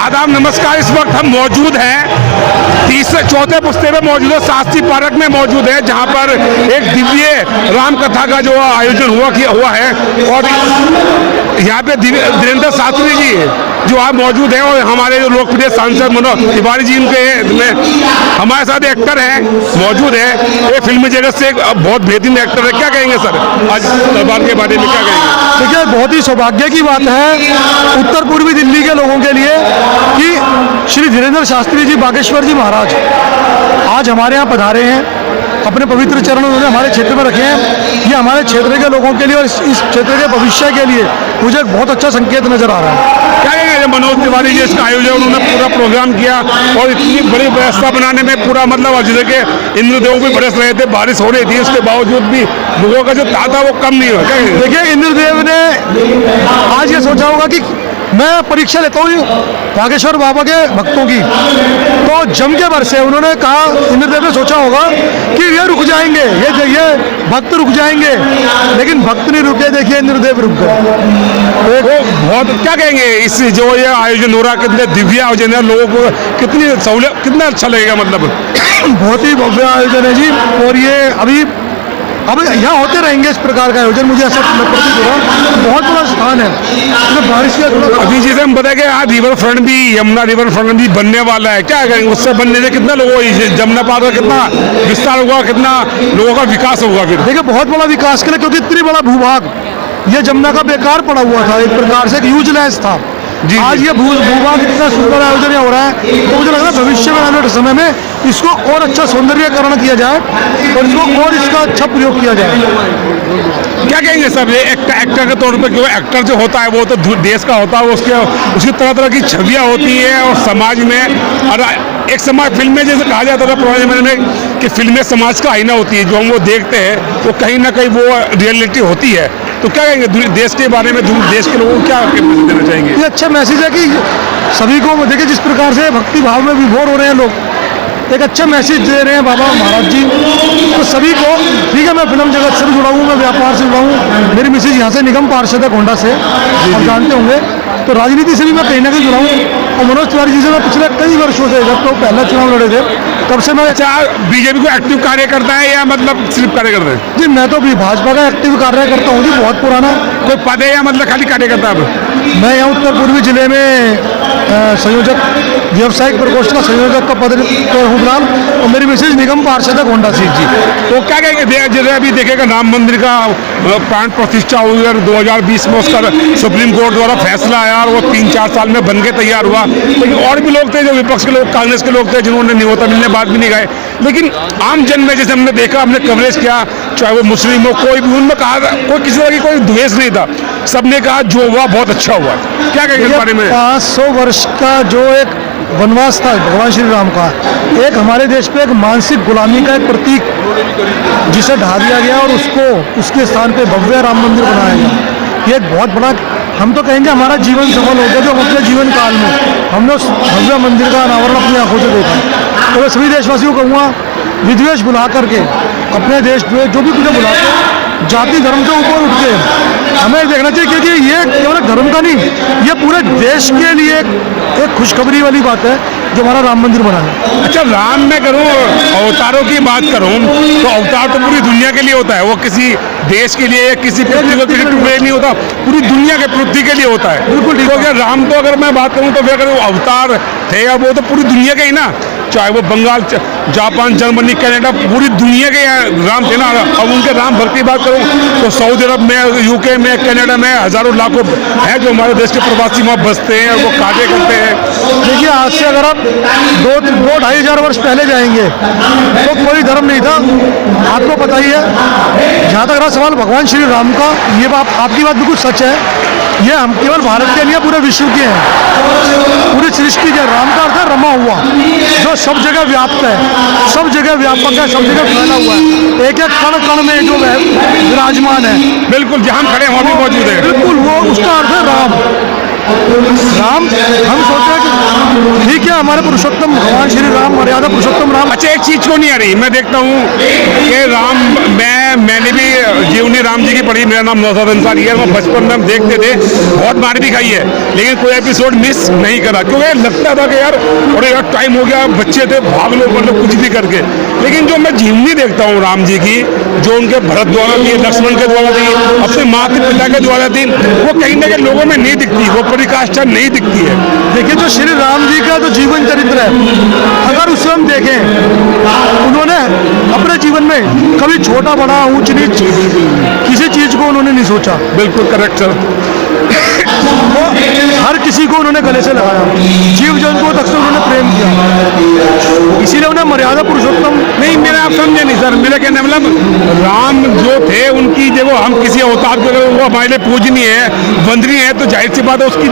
आदाब नमस्कार। इस वक्त हम मौजूद हैं तीसरे चौथे पुस्ते में मौजूद है, शास्त्री पार्क में मौजूद है, जहां पर एक दिव्य राम कथा का जो आयोजन हुआ है और यहाँ पे धीरेन्द्र शास्त्री जी जो आप मौजूद हैं और हमारे जो लोकप्रिय सांसद मनोज तिवारी जी उनके हमारे साथ एक्टर हैं मौजूद है। ये फिल्मी जगत से एक बहुत बेहतरीन एक्टर है। क्या कहेंगे सर आज दरबार के बारे में, क्या कहेंगे? देखिए, बहुत ही सौभाग्य की बात है उत्तर पूर्वी दिल्ली के लोगों के लिए कि श्री धीरेन्द्र शास्त्री जी बागेश्वर जी महाराज आज हमारे यहाँ पधारे हैं। अपने पवित्र चरण उन्होंने हमारे क्षेत्र में रखे हैं। ये हमारे क्षेत्र के लोगों के लिए और इस क्षेत्र के भविष्य के लिए मुझे एक बहुत अच्छा संकेत नजर आ रहा है। क्या कहेंगे मनोज तिवारी जी इसका आयोजन उन्होंने पूरा प्रोग्राम किया और इतनी बड़ी व्यवस्था बनाने में पूरा मतलब जैसे कि इंद्रदेव भी बरस रहे थे, बारिश हो रही थी, उसके बावजूद भी लोगों का जो तांता था वो कम नहीं हुआ। क्या देखिए, इंद्रदेव ने आज ये सोचा होगा कि मैं परीक्षा लेता हूँ बागेश्वर बाबा के भक्तों की, तो जम के बरसे उन्होंने कहा, इंद्रदेव ने सोचा होगा कि ये रुक जाएंगे, ये भक्त रुक जाएंगे, लेकिन भक्त नहीं रुके। देखिए, इंद्रदेव रुक गए। वो बहुत क्या कहेंगे इस जो ये आयोजन हो रहा, कितने दिव्य आयोजन है, लोगों को कितनी सहूलियत, कितना अच्छा लगेगा मतलब बहुत ही भव्य आयोजन है जी। और ये अब यहाँ होते रहेंगे इस प्रकार का आयोजन। मुझे ऐसा प्रतीत हो रहा, बहुत बड़ा स्थान है, तो बारिश का थोड़ा अभी जैसे हम बताए कि यहाँ रिवर फ्रंट भी, यमुना रिवर फ्रंट भी बनने वाला है। क्या कहेंगे उससे बनने से कितना लोगों जमुना पार का कितना विस्तार होगा, कितना लोगों का विकास होगा? फिर देखिए, बहुत बड़ा विकास के लिए, क्योंकि इतनी बड़ा भूभाग ये जमुना का बेकार पड़ा हुआ था, एक प्रकार से एक यूजलेस था। आज ये भूभाग इतना सुंदर आयोजन हो रहा है, तो मुझे लग रहा है भविष्य में आने वाले समय में इसको और अच्छा सौंदर्यीकरण किया जाए और इसको और इसका अच्छा प्रयोग किया जाए। क्या कहेंगे सर, ये एक्टर के तौर पर, क्यों एक्टर जो होता है वो तो देश का होता है, उसकी तरह तरह की छवियाँ होती है और समाज में, और एक समाज फिल्म में जैसे कहा जाता था पुराने जमाने में कि फिल्में समाज का आईना होती है, जो हम वो देखते हैं वो कहीं ना कहीं वो रियलिटी होती है। तो क्या कहेंगे देश के बारे में, देश के लोगों को क्या मैसेज देना चाहेंगे? ये अच्छा मैसेज है कि सभी को देखिए, जिस प्रकार से भक्ति भाव में विभोर हो रहे हैं लोग, एक अच्छा मैसेज दे रहे हैं बाबा महाराज जी। तो सभी को, ठीक है, मैं फिल्म जगत से भी जुड़ा हूँ, मैं व्यापार से जुड़ा हूँ, मेरी मिसेज यहाँ से निगम पार्षद है गोंडा से, आप जानते होंगे, तो राजनीति से भी मैं कहीं ना कहीं जुड़ा हूँ। और मनोज तिवारी जी से मैं पिछले कई वर्षों से, जब तो पहला चुनाव लड़े थे तब से मैं। अच्छा, बीजेपी को एक्टिव कार्य करता है या मतलब सिर्फ कार्य करता है? जी, मैं तो भी भाजपा का एक्टिव कार्य करता हूँ जी, बहुत पुराना। कोई पद है या मतलब खाली कार्य करता है? मैं यहाँ उत्तर पूर्वी जिले में संयोजक, व्यावसायिक प्रकोष्ठ का संयोजक का पद पर हूँ फिलहाल, और मेरी मिसेज निगम पार्षद है गोंडा सीट जी। तो क्या कहेंगे, जैसे अभी देखेगा राम मंदिर का प्राण प्रतिष्ठा हुई और 2020 में उसका सुप्रीम कोर्ट द्वारा फैसला आया और वो 3-4 साल में बन के तैयार हुआ, लेकिन और भी लोग थे जो विपक्ष के लोग, कांग्रेस के लोग थे, जिन्होंने न्योता मिलने बाद भी नहीं गए। लेकिन आम जन में जैसे हमने देखा, हमने कवरेज किया, चाहे वो मुस्लिम हो, कोई भी, उनमें कहा कोई किसी तरह की कोई द्वेष नहीं था, सबने कहा जो हुआ बहुत अच्छा हुआ। क्या कहेंगे इस बारे में? 500 वर्ष का जो एक वनवास था भगवान श्री राम का, एक हमारे देश पे एक मानसिक गुलामी का एक प्रतीक जिसे ढा दिया गया और उसके स्थान पे भव्य राम मंदिर बनाया गया। ये एक बहुत बड़ा, हम तो कहेंगे हमारा जीवन सफल हो गया, जो हम अपने जीवन काल में हमने उस भव्य मंदिर का अनावरण अपनी आंखों से देखा। तो मैं सभी देशवासियों को कहूँगा, विद्वेष भुला करके, अपने देश जो भी मुझे बुलाते, जाति धर्म से ऊपर उठ के हमें देखना चाहिए, क्योंकि ये केवल धर्म का नहीं, ये पूरे देश के लिए एक खुशखबरी वाली बात है जो हमारा राम मंदिर बना है। अच्छा, राम में करूँ, अवतारों की बात करूँ तो अवतार तो पूरी दुनिया के लिए होता है, वो किसी देश के लिए, किसी पृथ्वी को किसी टुकड़े नहीं होता, पूरी दुनिया के पृथ्वी के लिए होता है। बिल्कुल ठीक हो गया। राम तो अगर मैं बात करूँ तो फिर अगर वो अवतार थे, वो तो पूरी दुनिया के ही ना, चाहे वो बंगाल, जापान, जर्मनी, कनाडा, पूरी दुनिया के राम थे ना। अब उनके राम भक्त की बात करूँ तो सऊदी अरब में, यूके में, कनाडा में हजारों लाखों हैं जो हमारे देश के प्रवासी वहाँ बसते हैं और वो कार्य करते हैं। देखिए, आज से अगर आप 2-2.5 हजार वर्ष पहले जाएंगे तो कोई धर्म नहीं था, आपको पता ही है। जहाँ तक रहा सवाल भगवान श्री राम का, ये बात, आपकी बात बिल्कुल सच है। ये हम केवल भारत के नहीं, पूरे विश्व के हैं, पूरी सृष्टि के। राम का अर्थ है रमा हुआ, जो सब जगह व्याप्त है, सब जगह व्यापक है, सब जगह फैला हुआ है, एक एक कण कण में जो है विराजमान है। बिल्कुल, जहाँ हम खड़े वहाँ भी मौजूद है। बिल्कुल, वो उसका अर्थ है राम। राम, हम सोचते हैं कि ठीक है, हमारे पुरुषोत्तम भगवान श्री राम, मर्यादा पुरुषोत्तम राम। अच्छा, एक चीज को नहीं आ रही, मैं देखता हूँ कि राम, मैं मैंने भी जीवनी राम जी की पढ़ी। मेरा नाम नौशाद अंसारी है। मैं बचपन में हम देखते थे, बहुत मार भी खाई है, लेकिन कोई एपिसोड मिस नहीं करा, क्योंकि लगता था कि यार अरे यार टाइम हो गया, बच्चे थे, भाग लो, मतलब कुछ भी करके। लेकिन जो मैं जीवनी देखता हूँ राम जी की, जो उनके भरत द्वारा थी, लक्ष्मण के द्वारा थी, अपने माता पिता के द्वारा थी, वो कहीं ना कहीं लोगों में नहीं दिखती, वो परिकाष्ठा नहीं दिखती है। देखिए जो श्री राम जी का जो जीवन चरित्र है, अगर उसे हम देखें, उन्होंने अपने जीवन में कभी छोटा बड़ा ऊंच नीच किसी चीज को उन्होंने नहीं सोचा। बिल्कुल करेक्ट सर। वो हर किसी को उन्होंने गले से लगाया, जीव जंतुओं तक से उन्होंने प्रेम किया, इसीलिए उन्हें मर्यादा पुरुषोत्तम। नहीं, मेरा आप समझे नहीं सर, मेरा कहना मतलब राम जो थे उनकी, देखो हम किसी अवतार को अगर वो हमारे लिए पूजनीय है, वंदनीय है, तो जाहिर सी बात है उसकी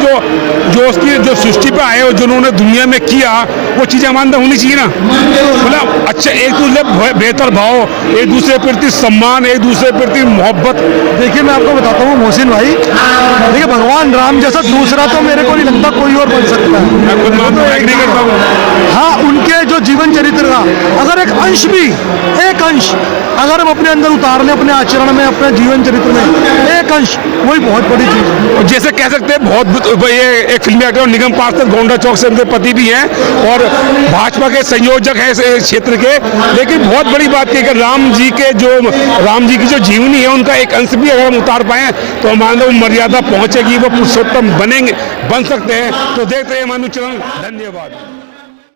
जो सृष्टि पे आए और जो उन्होंने दुनिया में किया, वो चीज़ें हमारे अंदर होनी चाहिए ना। मतलब अच्छा, एक दूसरे बेहतर भाव, एक दूसरे के प्रति सम्मान, एक दूसरे के प्रति मोहब्बत। देखिए मैं आपको बताता हूँ मोहसिन भाई, देखिए भगवान राम जैसा दूसरा तो मेरे को नहीं लगता कोई और बन सकता है। मैं खुद मानता हूँ, एग्री करता हूँ। हाँ, उनके जो जीवन चरित्र का अगर एक अंश भी, एक अंश अगर हम अपने अंदर उतार लें, अपने आचरण में, अपने जीवन चरित्र में एक अंश, वही बहुत बड़ी चीज़ है। और जैसे कह सकते हैं बहुत ये एक फिल्मी एक्टर निगम पार्षद गोंडा चौक से उनके पति भी हैं और भाजपा के संयोजक हैं इस क्षेत्र के। लेकिन बहुत बड़ी बात है कि राम जी की जो जीवनी है, उनका एक अंश भी अगर हम उतार पाएं तो हमारे वो मर्यादा पहुंचेगी, वो पुरुषोत्तम बन सकते हैं। तो देखते हैं मानुचरण, धन्यवाद।